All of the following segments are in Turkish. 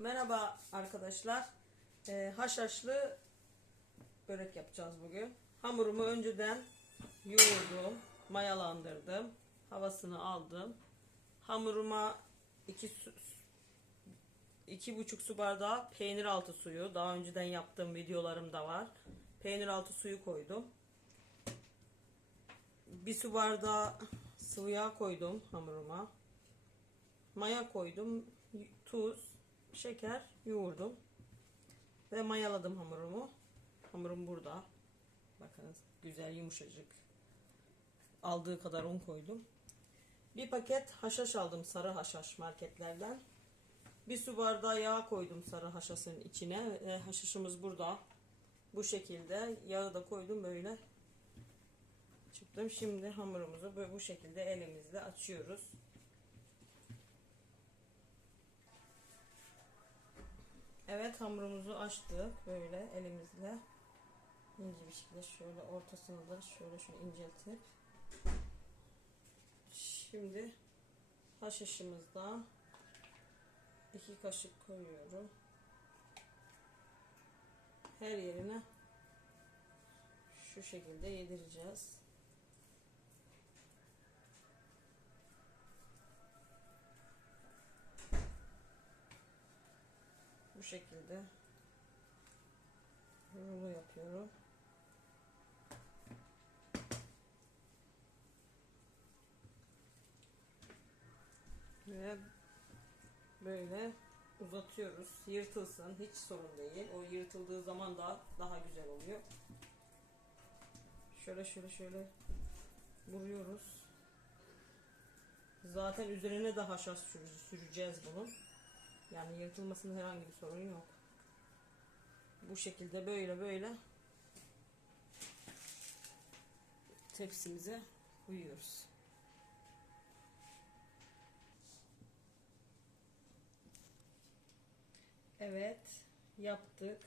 Merhaba arkadaşlar. Ee, haşhaşlı börek yapacağız bugün. Hamurumu önceden yoğurdum, mayalandırdım, havasını aldım. Hamuruma iki su, iki buçuk su bardağı peynir altı suyu. Daha önceden yaptığım videolarımda var. Peynir altı suyu koydum. Bir su bardağı sıvı yağ koydum hamuruma. Maya koydum. Tuz, şeker yoğurdum. Ve mayaladım hamurumu. Hamurum burada. Bakınız güzel yumuşacık. Aldığı kadar un koydum. Bir paket haşhaş aldım sarı haşhaş marketlerden. Bir su bardağı yağ koydum sarı haşhaşın içine. E, haşhaşımız burada. Bu şekilde yağı da koydum böyle. Çıktım. Şimdi hamurumuzu böyle bu şekilde elimizle açıyoruz. Evet hamurumuzu açtık böyle elimizle. İnce bir şekilde şöyle ortasını da şöyle şunu inceltip. Şimdi haşhaşımızda iki kaşık koyuyorum. Her yerine şu şekilde yedireceğiz bu şekilde rulo yapıyorum. Ve böyle uzatıyoruz. Yırtılsın hiç sorun değil. O yırtıldığı zaman da daha güzel oluyor. Şöyle şöyle şöyle vuruyoruz. Zaten üzerine de haşhaş süreceğiz bunun. Yani yırtılmasında herhangi bir sorun yok. Bu şekilde böyle böyle tepsimize koyuyoruz. Evet yaptık.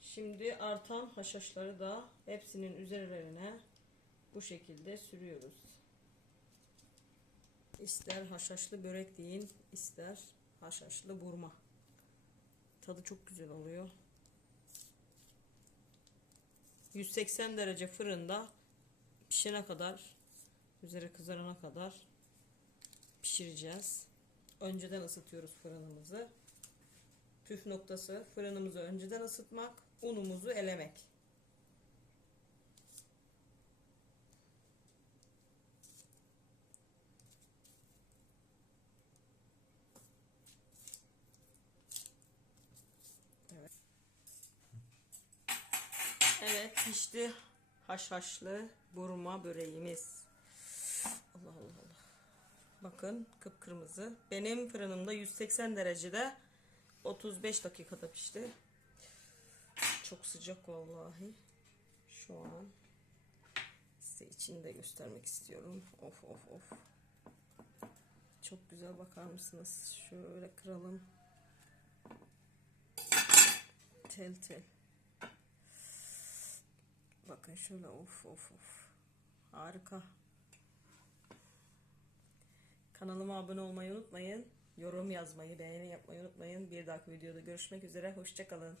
Şimdi artan haşhaşları da hepsinin üzerlerine bu şekilde sürüyoruz. İster haşhaşlı börek deyin, ister haşhaşlı burma. Tadı çok güzel oluyor. 180 derece fırında pişene kadar, üzeri kızarana kadar pişireceğiz. Önceden ısıtıyoruz fırınımızı. Püf noktası fırınımızı önceden ısıtmak, unumuzu elemek. Evet. Evet pişti haşhaşlı burma böreğimiz. Allah Allah Allah. Bakın kıpkırmızı. Benim fırınımda 180 derecede 35 dakikada pişti. Çok sıcak vallahi. Şu an size içini de göstermek istiyorum. Of of of. Çok güzel bakar mısınız? Şöyle kıralım. Tel tel. Bakın şöyle of of of. Harika. Kanalıma abone olmayı unutmayın. Yorum yazmayı, beğeni yapmayı unutmayın. Bir dahaki videoda görüşmek üzere. Hoşçakalın.